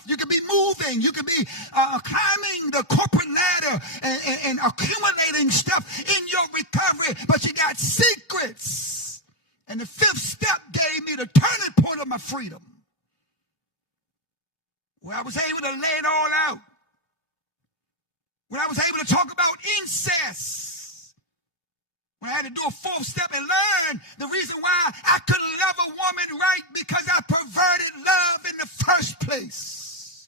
stuff. You could be moving. You could be climbing the corporate ladder and accumulating stuff in your recovery. But you got secrets. And the fifth step gave me the turning point of my freedom, where I was able to lay it all out. When I was able to talk about incest. When I had to do a fourth step and learn the reason why I couldn't love a woman right, because I perverted love in the first place.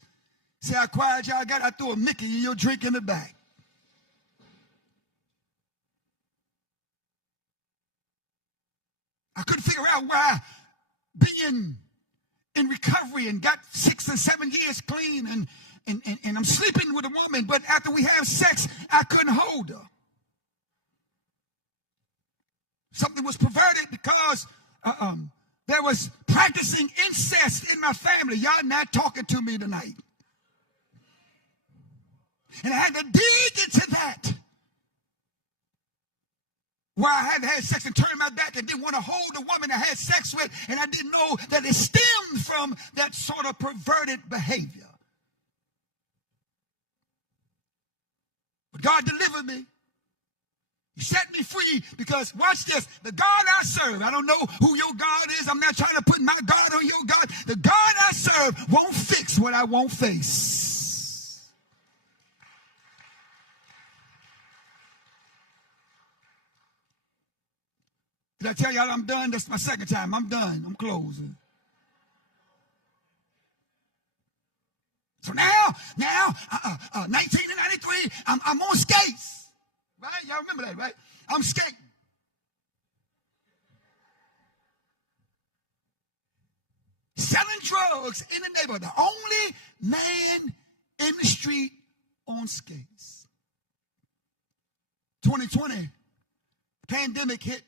See how quiet y'all got? I threw a Mickey in your drink in the back. I couldn't figure out why being in recovery and got 6 and 7 years clean and I'm sleeping with a woman, but after we have sex, I couldn't hold her. Something was perverted because there was practicing incest in my family. Y'all not talking to me tonight. And I had to dig into that. Where I had had sex and turned my back and didn't want to hold the woman I had sex with, and I didn't know that it stemmed from that sort of perverted behavior. But God delivered me. He set me free because, watch this, the God I serve, I don't know who your God is. I'm not trying to put my God on your God. The God I serve won't fix what I won't face. Did I tell y'all I'm done? That's my second time. I'm done. I'm closing. So now, 1993, I'm on skates. Right? Y'all remember that, right? I'm skating. Selling drugs in the neighborhood. The only man in the street on skates. 2020, pandemic hit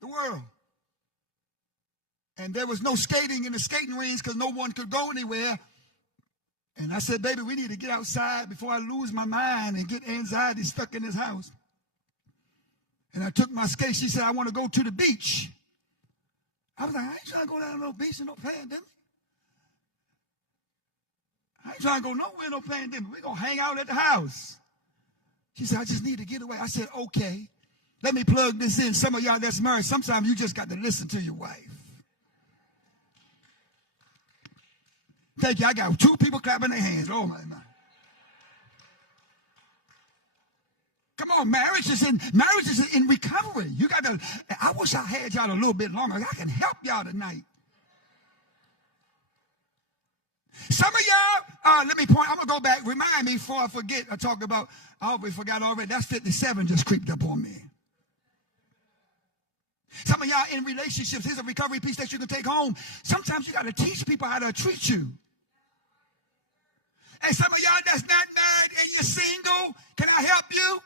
the world. And there was no skating in the skating rings because no one could go anywhere. And I said, baby, we need to get outside before I lose my mind and get anxiety stuck in this house. And I took my skates. She said, I want to go to the beach. I was like, I ain't trying to go down to no beach in no pandemic. I ain't trying to go nowhere in no pandemic. We're going to hang out at the house. She said, I just need to get away. I said, okay. Let me plug this in. Some of y'all that's married, sometimes you just got to listen to your wife. Thank you. I got 2 people clapping their hands. Oh, my. Come on, marriage is in recovery. You got to, I wish I had y'all a little bit longer. I can help y'all tonight. Some of y'all, let me point, I'm going to go back. Remind me before I forget. I already forgot already. That's 57 just creeped up on me. Some of y'all in relationships, here's a recovery piece that you can take home. Sometimes you got to teach people how to treat you. And some of y'all that's not married and you're single, can I help you?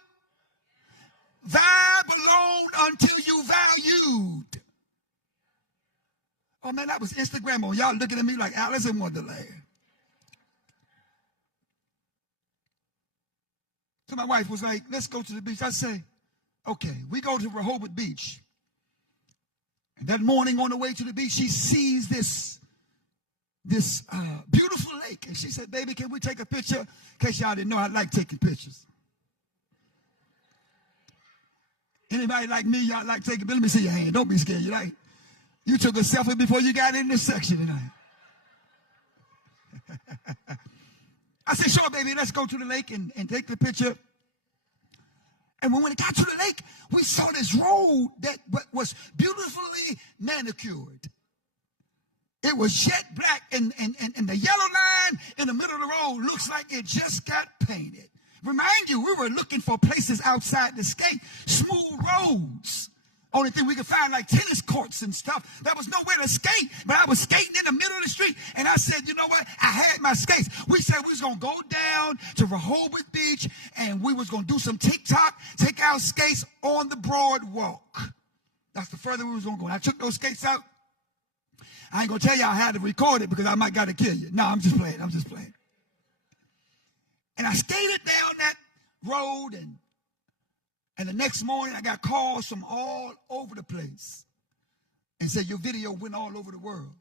Vibe alone until you valued. Oh man, that was Instagram on. Y'all looking at me like Alice in Wonderland. So my wife was like, let's go to the beach. I say, okay, we go to Rehoboth Beach. And that morning on the way to the beach, she sees this beautiful lake. And she said, baby, can we take a picture? In case y'all didn't know, I like taking pictures. Anybody like me, y'all like taking pictures? Let me see your hand. Don't be scared. You took a selfie before you got in this section tonight. I said, sure, baby, let's go to the lake and take the picture. And when we got to the lake, we saw this road that was beautifully manicured. It was jet black, and the yellow line in the middle of the road looks like it just got painted. Remind you, we were looking for places outside the skate, smooth roads. Only thing we could find like tennis courts and stuff. There was nowhere to skate, but I was skating in the middle of the street, and I said, you know what? I had my skates. We said we was going to go down to Rehoboth Beach, and we was going to do some TikTok, take our skates on the boardwalk. That's the further we was going to go. I took those skates out. I ain't going to tell y'all how to record it because I might got to kill you. No, I'm just playing. And I skated down that road, and the next morning I got calls from all over the place and said your video went all over the world.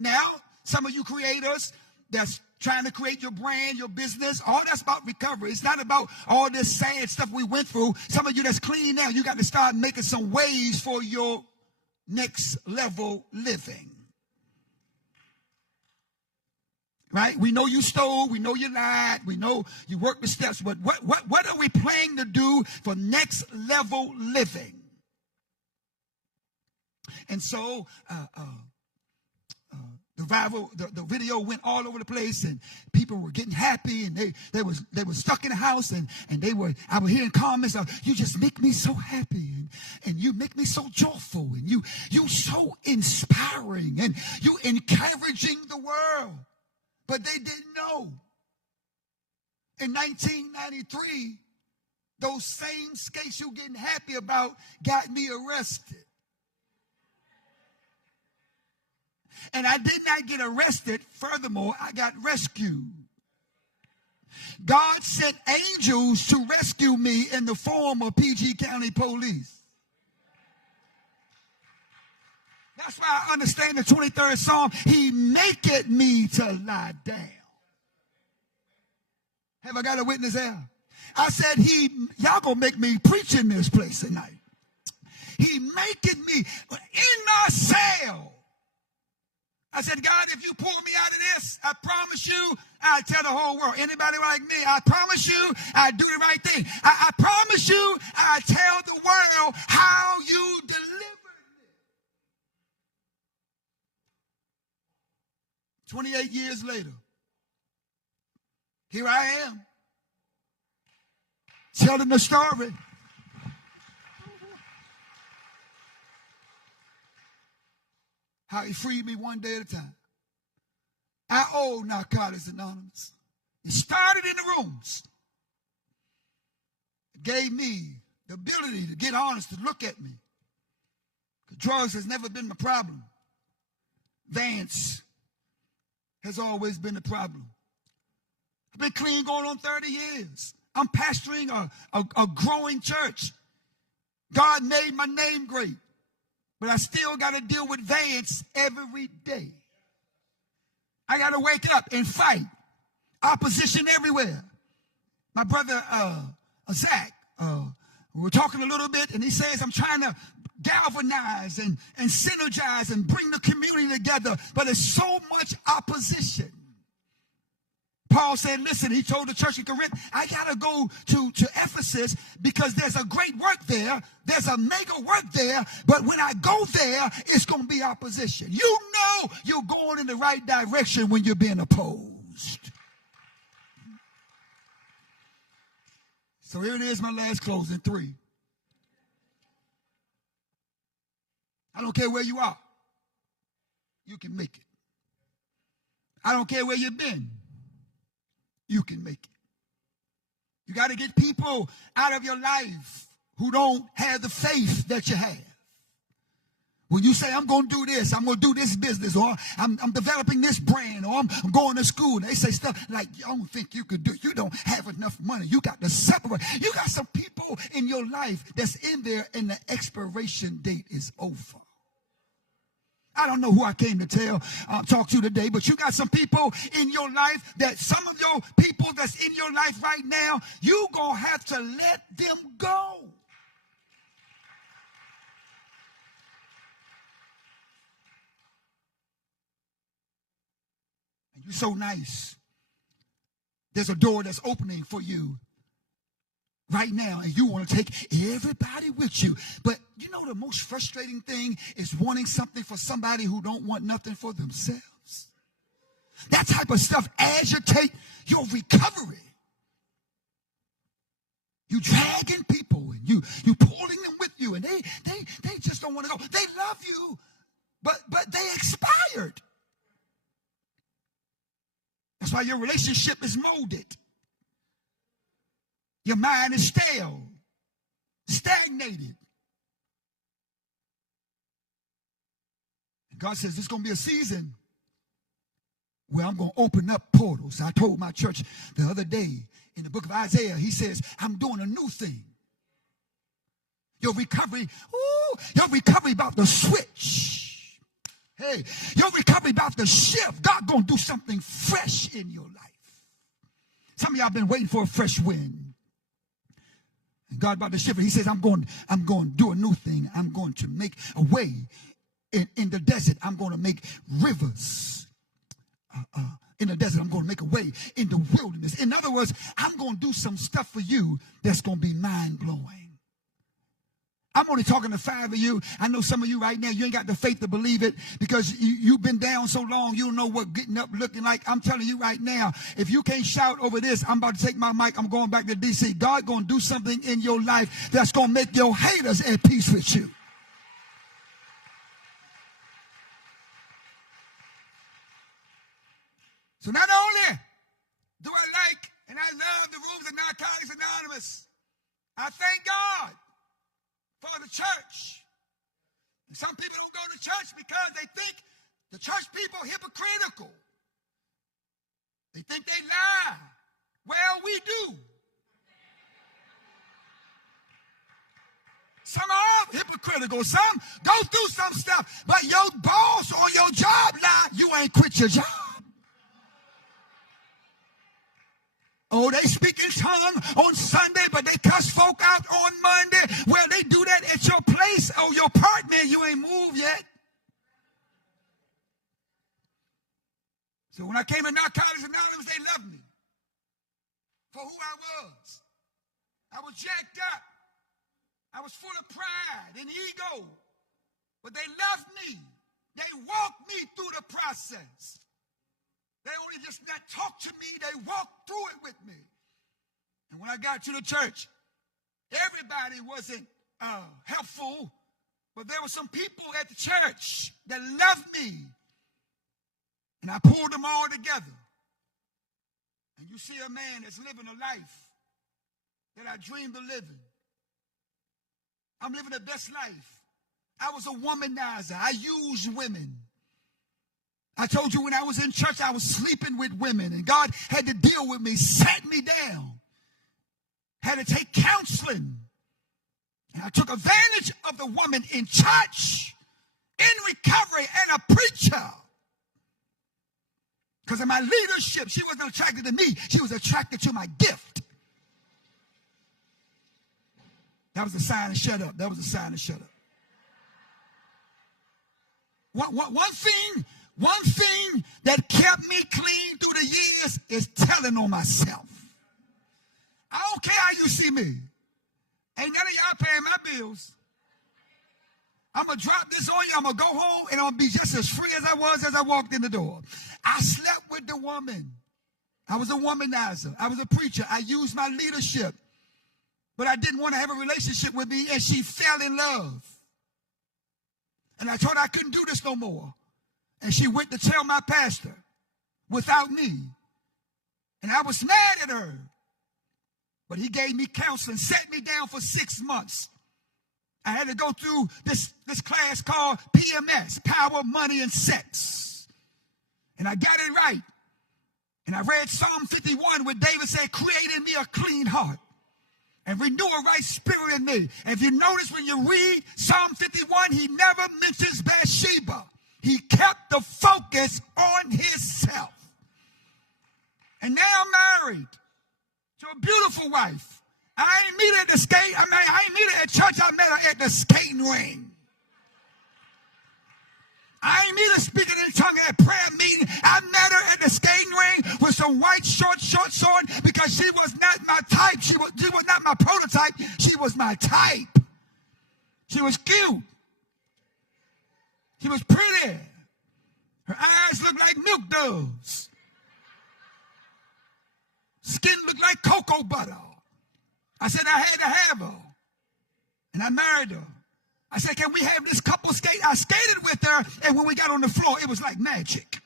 Now, some of you creators that's trying to create your brand, your business. All that's about recovery. It's not about all this sad stuff we went through. Some of you that's clean now, you got to start making some ways for your next level living. Right? We know you stole. We know you lied. We know you worked the steps. But what are we planning to do for next level living? And so the video went all over the place, and people were getting happy, and they were stuck in the house, and I was hearing comments of, you just make me so happy, and you make me so joyful, and you so inspiring, and you encouraging the world. But they didn't know. In 1993, those same skates you getting happy about got me arrested. And I did not get arrested. Furthermore, I got rescued. God sent angels to rescue me in the form of PG County Police. That's why I understand the 23rd Psalm. He maketh me to lie down. Have I got a witness there? I said, y'all gonna make me preach in this place tonight. He maketh me in my cell. I said, God, if you pull me out of this, I promise you, I'll tell the whole world. Anybody like me, I promise you, I'll do the right thing. I promise you, I'll tell the world how you delivered me. 28 years later, here I am, telling the story. How he freed me one day at a time. I owe Narcotics Anonymous. It started in the rooms. It gave me the ability to get honest, to look at me. Drugs has never been my problem. Vance has always been a problem. I've been clean going on 30 years. I'm pastoring a growing church. God made my name great, but I still got to deal with Vance every day. I got to wake up and fight. Opposition everywhere. My brother Zach, we were talking a little bit, and he says, I'm trying to galvanize and synergize and bring the community together, but there's so much opposition. Paul said, listen, he told the church in Corinth, I got to go to Ephesus because there's a great work there. There's a mega work there. But when I go there, it's going to be opposition. You know you're going in the right direction when you're being opposed. So here it is, my last closing, 3. I don't care where you are. You can make it. I don't care where you've been. You can make it. You got to get people out of your life who don't have the faith that you have. When you say, I'm going to do this, I'm going to do this business, or I'm developing this brand, or I'm going to school, and they say stuff like, I don't think you could do it. You don't have enough money. You got to separate. You got some people in your life that's in there and the expiration date is over. I don't know who I came to talk to today, but you got some people in your life that some of your people that's in your life right now, you going to have to let them go. And you're so nice. There's a door that's opening for you right now, and you want to take everybody with you. But you know the most frustrating thing is wanting something for somebody who don't want nothing for themselves. That type of stuff agitate your recovery. You dragging people and you pulling them with you, and they just don't want to go. They love you, but they expired. That's why your relationship is molded. Your mind is stale, stagnated. And God says there's going to be a season where I'm going to open up portals. I told my church the other day in the book of Isaiah, he says, I'm doing a new thing. Your recovery about to switch. Hey, your recovery about to shift. God going to do something fresh in your life. Some of y'all been waiting for a fresh wind. And God about to shift it. He says, I'm going to do a new thing. I'm going to make a way in the desert. I'm going to make rivers. In the desert, I'm going to make a way in the wilderness. In other words, I'm going to do some stuff for you that's going to be mind-blowing. I'm only talking to 5 of you. I know some of you right now, you ain't got the faith to believe it because you've been down so long, you don't know what getting up looking like. I'm telling you right now, if you can't shout over this, I'm about to take my mic. I'm going back to D.C. God going to do something in your life that's going to make your haters at peace with you. So not only do I like and I love the Rooms of Narcotics Anonymous, I thank God for the church. And some people don't go to church because they think the church people are hypocritical. They think they lie. Well, we do. Some are hypocritical. Some go through some stuff. But your boss or your job lie, you ain't quit your job. Oh, they speak in tongue on Sunday, but they cuss folk out on Monday. Well, they do that at your place or your apartment. You ain't moved yet. So when I came to Narcotics Anonymous, they loved me for who I was. I was jacked up. I was full of pride and ego. But they loved me. They walked me through the process. They only just not talk to me. They walked through it with me. And when I got to the church, everybody wasn't helpful, but there were some people at the church that loved me. And I pulled them all together. And you see a man that's living a life that I dreamed of living. I'm living the best life. I was a womanizer. I used women. I told you when I was in church, I was sleeping with women, and God had to deal with me, sat me down, had to take counseling. And I took advantage of the woman in church, in recovery, and a preacher. Because of my leadership, she wasn't attracted to me. She was attracted to my gift. That was a sign to shut up. That was a sign to shut up. One thing that kept me clean through the years is telling on myself. I don't care how you see me. Ain't none of y'all paying my bills. I'm going to drop this on you. I'm going to go home and I'm going to be just as free as I was as I walked in the door. I slept with the woman. I was a womanizer. I was a preacher. I used my leadership. But I didn't want to have a relationship with me, and she fell in love. And I told her I couldn't do this no more. And she went to tell my pastor without me. And I was mad at her. But he gave me counseling, set me down for 6 months. I had to go through this class called PMS, Power, Money, and Sex. And I got it right. And I read Psalm 51 where David said, create in me a clean heart and renew a right spirit in me. And if you notice when you read Psalm 51, he never mentions Bathsheba. He kept the focus on himself. And now I'm married to a beautiful wife. I ain't meet her at the I ain't meet her at church. I met her at the skating ring. I ain't meet her speaking in tongues at prayer meeting. I met her at the skating ring with some white shorts on because she was not my type. She was not my prototype. She was my type. She was cute. She was pretty. Her eyes looked like milk doves. Skin looked like cocoa butter. I said I had to have her. And I married her. I said, can we have this couple skate? I skated with her, and when we got on the floor, it was like magic.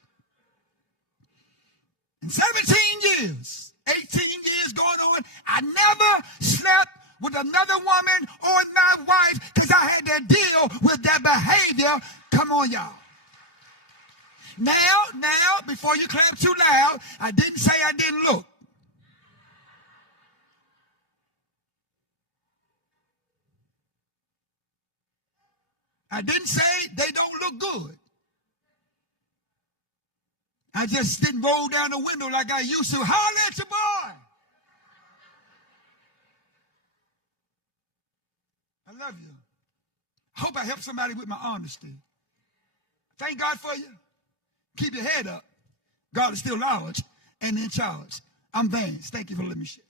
In 17 years, 18 years going on, I never slept with another woman or my wife because I had to deal with that behavior. Come on, y'all. Now, before you clap too loud, I didn't say I didn't look. I didn't say they don't look good. I just didn't roll down the window like I used to. Holler at your boy. I love you. I hope I help somebody with my honesty. Thank God for you. Keep your head up. God is still large and in charge. I'm Vance. Thank you for letting me share.